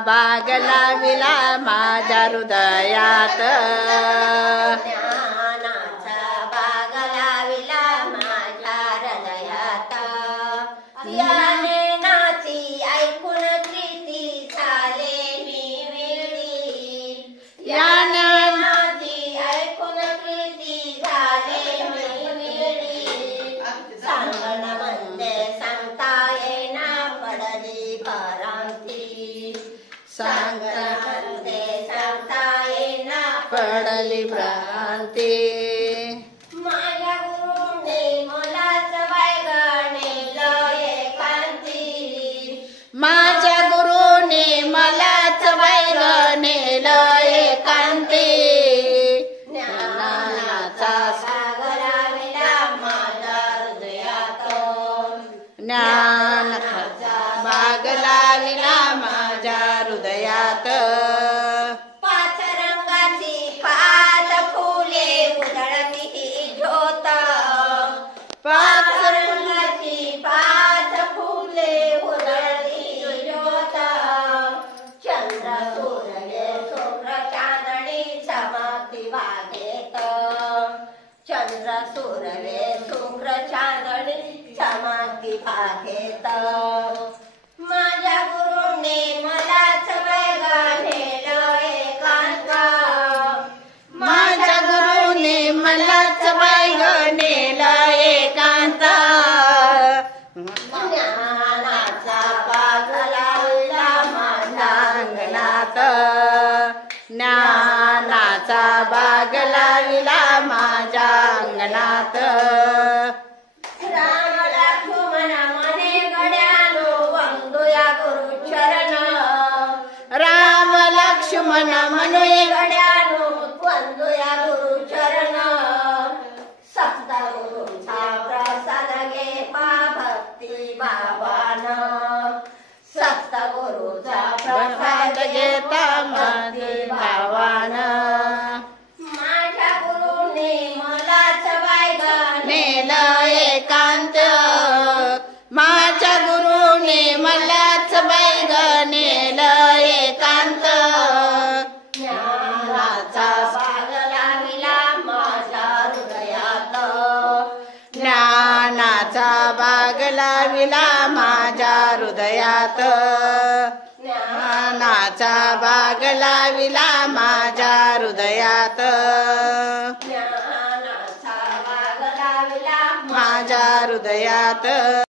बाग लाविला माझ्या हृदयात ज्ञानाचा बाग लाविला माझ्या हृदयात या नयनाची ऐकून प्रीती झाले मी वेडी या नयनाची ऐकून प्रीती झाले मी वेडी सांगण म्हणजे सांगता येना पडली भ्रांती सांगण म्हणजे सांगता येना पडली भ्रांती माझ्या गुरुने मलाच वैगणेलं एकांती माझ्या गुरुने मलाच वैगणेलं एकांती ज्ञानाचा सागर लाविला माझ्या हृदयात ज्ञानाचा बाग लाविला माझ्या हृदयात पाच रंगाची पाच फुले उधळती ही ज्योत पाच रंगाची पाच फुले उधळती ही ज्योत चंद्र सूर्य शुभ्र चांदणी चमकती वागेत चंद्र सूर्य शुभ्र चांदणी चमकती वागेत माझ्या गुरुने मलाच वैगणेलं एकांत माझ्या गुरुने मलाच वैगणेलं एकांत ज्ञानाचा बाग लाविला माझ्या अंगणात ज्ञानाचा बाग लाविला माझ्या अंगणात राम लक्ष्मण मने गड्यानो वंदुया गुरुचरण राम लक्ष्मण म्हणून गड्यानो वंदुया गुरुचरण सप्तगुरूंचा प्रसाद घे पा भक्ती भावान सप्तगुरूचा प्रसाद घेता माझे भावान माझ्या गुरुने मलाच नेलं एकांत माझ्या गुरुने मलाच वैगणेलं एकांत ज्ञानाचा बाग लाविला माझ्या हृदयात ज्ञानाचा बाग लाविला माझ्या हृदयात ज्ञानाचा बाग लाविला माझ्या हृदयात ज्ञानाचा बाग लाविला माझ्या हृदयात